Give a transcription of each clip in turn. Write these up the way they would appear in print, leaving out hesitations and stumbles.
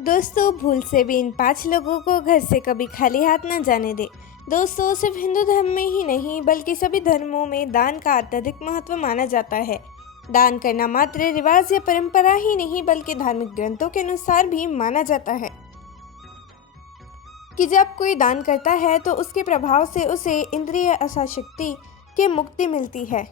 दोस्तों, भूल से भी इन 5 लोगों को घर से कभी खाली हाथ न जाने दें। दोस्तों, सिर्फ हिंदू धर्म में ही नहीं बल्कि सभी धर्मों में दान का अत्यधिक महत्व माना जाता है। दान करना मात्र रिवाज या परंपरा ही नहीं बल्कि धार्मिक ग्रंथों के अनुसार भी माना जाता है कि जब कोई दान करता है तो उसके प्रभाव से उसे इंद्रिय आसक्ति की मुक्ति मिलती है।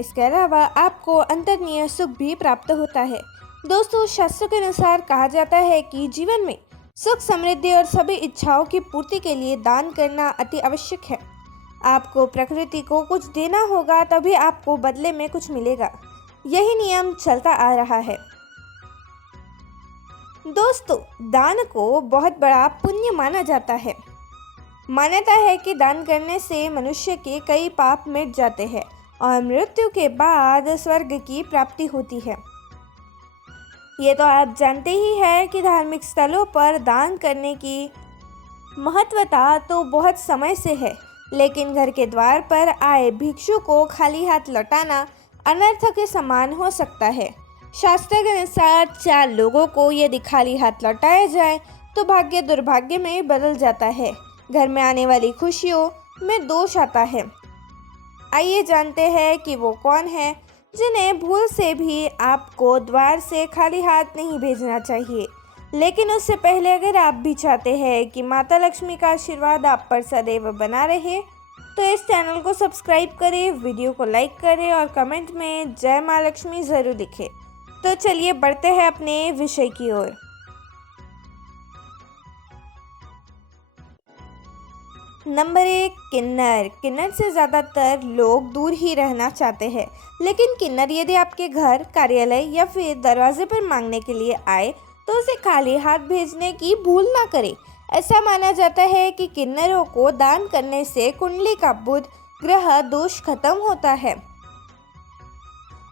इसके अलावा आपको अंतर्निहित सुख भी प्राप्त होता है। दोस्तों, शास्त्रों के अनुसार कहा जाता है कि जीवन में सुख, समृद्धि और सभी इच्छाओं की पूर्ति के लिए दान करना अति आवश्यक है। आपको प्रकृति को कुछ देना होगा, तभी आपको बदले में कुछ मिलेगा। यही नियम चलता आ रहा है। दोस्तों, दान को बहुत बड़ा पुण्य माना जाता है। मान्यता है कि दान करने से मनुष्य के कई पाप मिट जाते हैं और मृत्यु के बाद स्वर्ग की प्राप्ति होती है। ये तो आप जानते ही हैं कि धार्मिक स्थलों पर दान करने की महत्वता तो बहुत समय से है, लेकिन घर के द्वार पर आए भिक्षु को खाली हाथ लौटाना अनर्थ के समान हो सकता है। शास्त्र के अनुसार 4 लोगों को यदि खाली हाथ लौटाया जाए तो भाग्य दुर्भाग्य में बदल जाता है। घर में आने वाली खुशियों में दोष आता है। आइए जानते हैं कि वो कौन है जिन्हें भूल से भी आपको द्वार से खाली हाथ नहीं भेजना चाहिए। लेकिन उससे पहले अगर आप भी चाहते हैं कि माता लक्ष्मी का आशीर्वाद आप पर सदैव बना रहे, तो इस चैनल को सब्सक्राइब करें, वीडियो को लाइक करें और कमेंट में जय माँ लक्ष्मी ज़रूर लिखें। तो चलिए बढ़ते हैं अपने विषय की ओर। नंबर 1, किन्नर। किन्नर से ज़्यादातर लोग दूर ही रहना चाहते हैं, लेकिन किन्नर यदि आपके घर, कार्यालय या फिर दरवाजे पर मांगने के लिए आए तो उसे खाली हाथ भेजने की भूल ना करें। ऐसा माना जाता है कि किन्नरों को दान करने से कुंडली का बुध ग्रह दोष खत्म होता है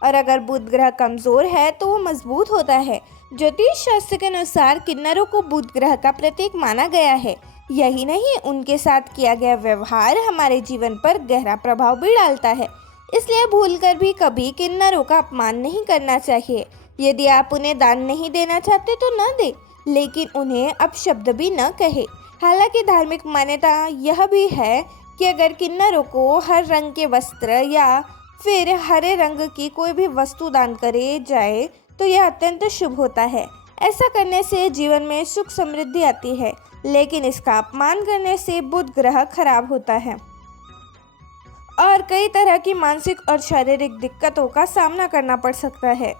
और अगर बुध ग्रह कमज़ोर है तो वो मजबूत होता है। ज्योतिष शास्त्र के अनुसार किन्नरों को बुध ग्रह का प्रतीक माना गया है। यही नहीं, उनके साथ किया गया व्यवहार हमारे जीवन पर गहरा प्रभाव भी डालता है। इसलिए भूलकर भी कभी किन्नरों का अपमान नहीं करना चाहिए। यदि आप उन्हें दान नहीं देना चाहते तो न दें, लेकिन उन्हें अपशब्द भी न कहे। हालांकि धार्मिक मान्यता यह भी है कि अगर किन्नरों को हर रंग के वस्त्र या फिर हरे रंग की कोई भी वस्तु दान करे जाए तो यह अत्यंत शुभ होता है। ऐसा करने से जीवन में सुख समृद्धि आती है, लेकिन इसका अपमान करने से बुध ग्रह खराब होता है और कई तरह की मानसिक और शारीरिक दिक्कतों का सामना करना पड़ सकता है।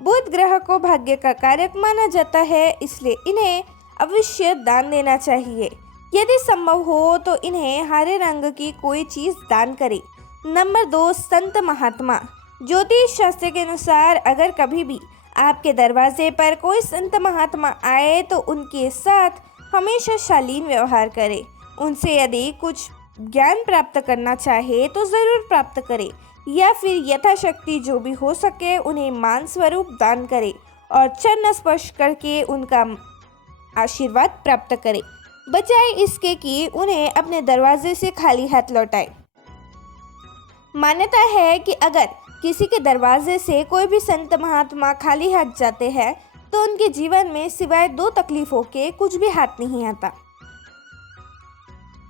बुध ग्रह को भाग्य का कारक माना जाता है, इसलिए इन्हें अवश्य दान देना चाहिए। यदि संभव हो तो इन्हें हरे रंग की कोई चीज़ दान करें। नंबर 2, संत महात्मा। ज्योतिष शास्त्र के अनुसार अगर कभी भी आपके दरवाजे पर कोई संत महात्मा आए तो उनके साथ हमेशा शालीन व्यवहार करें। उनसे यदि कुछ ज्ञान प्राप्त करना चाहे तो ज़रूर प्राप्त करें, या फिर यथाशक्ति जो भी हो सके उन्हें मान स्वरूप दान करें और चरण स्पर्श करके उनका आशीर्वाद प्राप्त करें, बजाय इसके कि उन्हें अपने दरवाजे से खाली हाथ लौटाएं। मान्यता है कि अगर किसी के दरवाजे से कोई भी संत महात्मा खाली हाथ जाते हैं तो उनके जीवन में सिवाय 2 तकलीफों के कुछ भी हाथ नहीं आता।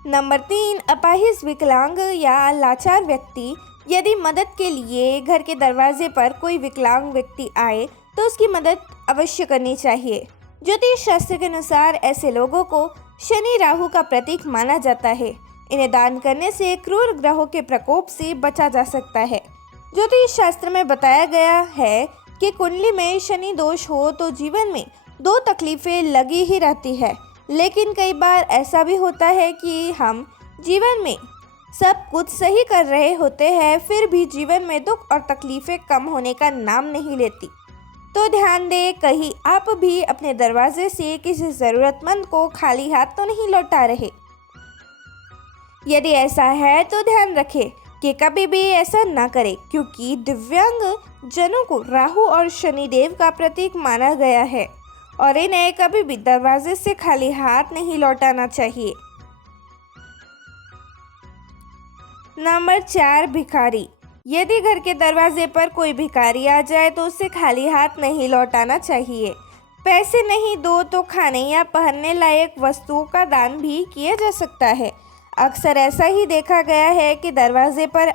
नंबर 3, अपाहिज, विकलांग या लाचार व्यक्ति। यदि मदद के लिए घर के दरवाजे पर कोई विकलांग व्यक्ति आए तो उसकी मदद अवश्य करनी चाहिए। ज्योतिष शास्त्र के अनुसार ऐसे लोगों को शनि राहु का प्रतीक माना जाता है। इन्हें दान करने से क्रूर ग्रहों के प्रकोप से बचा जा सकता है। ज्योतिष शास्त्र में बताया गया है कि कुंडली में शनि दोष हो तो जीवन में 2 तकलीफें लगी ही रहती है, लेकिन कई बार ऐसा भी होता है कि हम जीवन में सब कुछ सही कर रहे होते हैं, फिर भी जीवन में दुख और तकलीफें कम होने का नाम नहीं लेती। तो ध्यान दें, कहीं आप भी अपने दरवाजे से किसी ज़रूरतमंद को खाली हाथ तो नहीं लौटा रहे। यदि ऐसा है तो ध्यान रखें कि कभी भी ऐसा ना करें, क्योंकि दिव्यांग जनों को राहु और शनिदेव का प्रतीक माना गया है और इन्हें कभी भी दरवाजे से खाली हाथ नहीं लौटाना चाहिए। नंबर 4, भिखारी। यदि घर के दरवाजे पर कोई भिखारी आ जाए तो उसे खाली हाथ नहीं लौटाना चाहिए। पैसे नहीं दो तो खाने या पहनने लायक वस्तुओं का दान भी किया जा सकता है। अक्सर ऐसा ही देखा गया है कि दरवाजे पर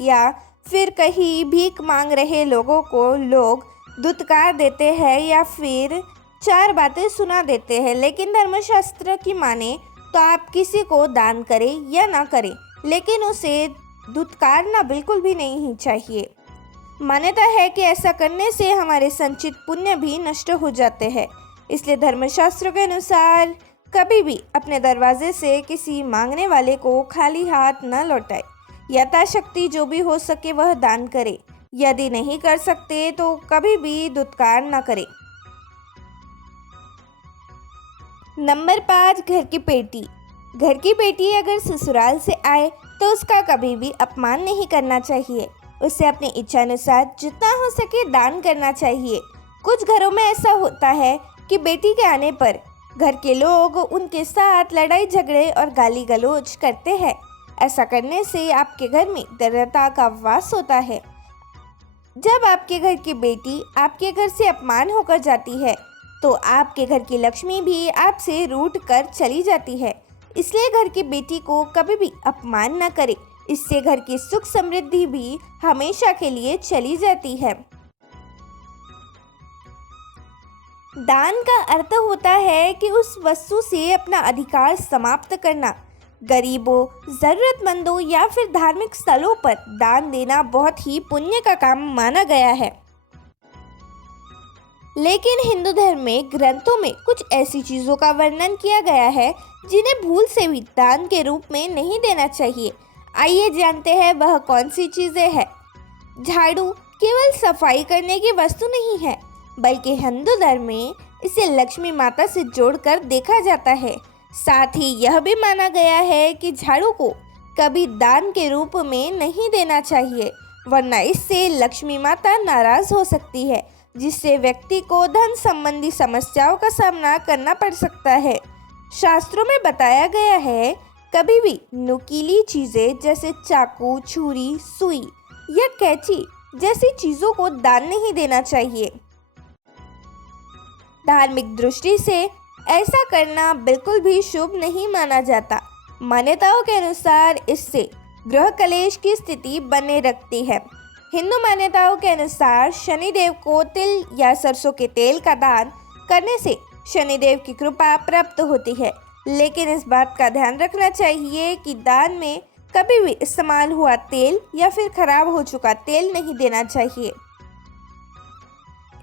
या फिर कहीं भीख मांग रहे लोगों को लोग धुतकार देते हैं या फिर चार बातें सुना देते हैं। लेकिन धर्मशास्त्र की माने तो आप किसी को दान करें या ना करें, लेकिन उसे धुतकारना बिल्कुल भी नहीं चाहिए। मान्यता है कि ऐसा करने से हमारे संचित पुण्य भी नष्ट हो जाते हैं। इसलिए धर्मशास्त्रों के अनुसार कभी भी अपने दरवाजे से किसी मांगने वाले को खाली हाथ न लौटाए। यथाशक्ति जो भी हो सके वह दान करें। यदि नहीं कर सकते तो कभी भी धुतकार न करें। नंबर 5, घर की बेटी। घर की बेटी अगर ससुराल से आए तो उसका कभी भी अपमान नहीं करना चाहिए। उसे अपनी इच्छा अनुसार जितना हो सके दान करना चाहिए। कुछ घरों में ऐसा होता है कि बेटी के आने पर घर के लोग उनके साथ लड़ाई झगड़े और गाली गलौज करते हैं। ऐसा करने से आपके घर में दरिद्रता का वास होता है। जब आपके घर की बेटी आपके घर से अपमान होकर जाती है तो आपके घर की लक्ष्मी भी आपसे रूठ कर चली जाती है। इसलिए घर की बेटी को कभी भी अपमान न करें। इससे घर की सुख समृद्धि भी हमेशा के लिए चली जाती है। दान का अर्थ होता है कि उस वस्तु से अपना अधिकार समाप्त करना। गरीबों, जरूरतमंदों या फिर धार्मिक स्थलों पर दान देना बहुत ही पुण्य का काम माना गया है। लेकिन हिंदू धर्म में ग्रंथों में कुछ ऐसी चीज़ों का वर्णन किया गया है जिन्हें भूल से भी दान के रूप में नहीं देना चाहिए। आइए जानते हैं वह कौन सी चीज़ें हैं। झाड़ू केवल सफाई करने की वस्तु नहीं है, बल्कि हिंदू धर्म में इसे लक्ष्मी माता से जोड़कर देखा जाता है। साथ ही यह भी माना गया है कि झाड़ू को कभी दान के रूप में नहीं देना चाहिए, वरना इससे लक्ष्मी माता नाराज हो सकती है, जिससे व्यक्ति को धन संबंधी समस्याओं का सामना करना पड़ सकता है। शास्त्रों में बताया गया है कभी भी नुकीली चीज़ें जैसे चाकू, छुरी, सुई या कैंची जैसी चीज़ों को दान नहीं देना चाहिए। धार्मिक दृष्टि से ऐसा करना बिल्कुल भी शुभ नहीं माना जाता। मान्यताओं के अनुसार इससे ग्रह कलेश की स्थिति बने रखती है। हिंदू मान्यताओं के अनुसार शनिदेव को तिल या सरसों के तेल का दान करने से शनिदेव की कृपा प्राप्त होती है। लेकिन इस बात का ध्यान रखना चाहिए कि दान में कभी भी इस्तेमाल हुआ तेल या फिर खराब हो चुका तेल नहीं देना चाहिए।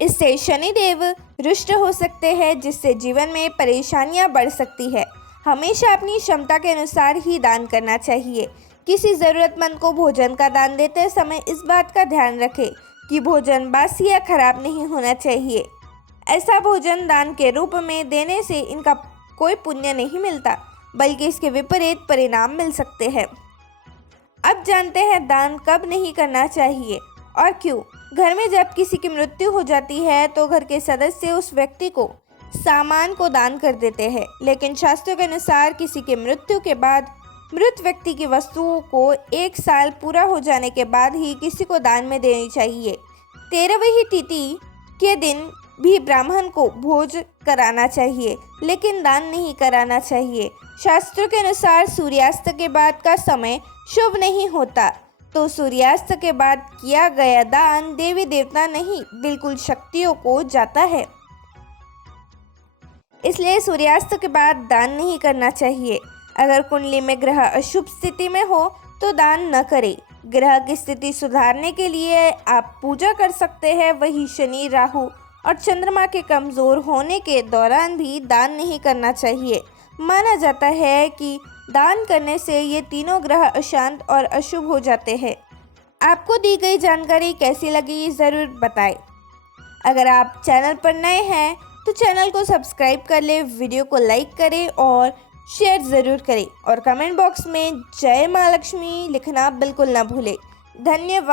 इससे शनिदेव रुष्ट हो सकते हैं, जिससे जीवन में परेशानियां बढ़ सकती है। हमेशा अपनी क्षमता के अनुसार ही दान करना चाहिए। किसी ज़रूरतमंद को भोजन का दान देते समय इस बात का ध्यान रखें कि भोजन बासी या खराब नहीं होना चाहिए। ऐसा भोजन दान के रूप में देने से इनका कोई पुण्य नहीं मिलता, बल्कि इसके विपरीत परिणाम मिल सकते हैं। अब जानते हैं दान कब नहीं करना चाहिए और क्यों। घर में जब किसी की मृत्यु हो जाती है तो घर के सदस्य उस व्यक्ति को सामान को दान कर देते हैं। लेकिन शास्त्रों के अनुसार किसी की मृत्यु के बाद मृत व्यक्ति की वस्तुओं को 1 साल पूरा हो जाने के बाद ही किसी को दान में देनी चाहिए। 13वीं तिथि के दिन भी ब्राह्मण को भोज कराना चाहिए, लेकिन दान नहीं कराना चाहिए। शास्त्रों के अनुसार सूर्यास्त के बाद का समय शुभ नहीं होता, तो सूर्यास्त के बाद किया गया दान देवी देवता नहीं बिल्कुल शक्तियों को जाता है। इसलिए सूर्यास्त के बाद दान नहीं करना चाहिए। अगर कुंडली में ग्रह अशुभ स्थिति में हो तो दान न करें। ग्रह की स्थिति सुधारने के लिए आप पूजा कर सकते हैं। वही शनि, राहु और चंद्रमा के कमज़ोर होने के दौरान भी दान नहीं करना चाहिए। माना जाता है कि दान करने से ये तीनों ग्रह अशांत और अशुभ हो जाते हैं। आपको दी गई जानकारी कैसी लगी ज़रूर बताएं। अगर आप चैनल पर नए हैं तो चैनल को सब्सक्राइब कर लें, वीडियो को लाइक करें और शेयर ज़रूर करें और कमेंट बॉक्स में जय माँ लक्ष्मी लिखना बिल्कुल ना भूलें। धन्यवाद।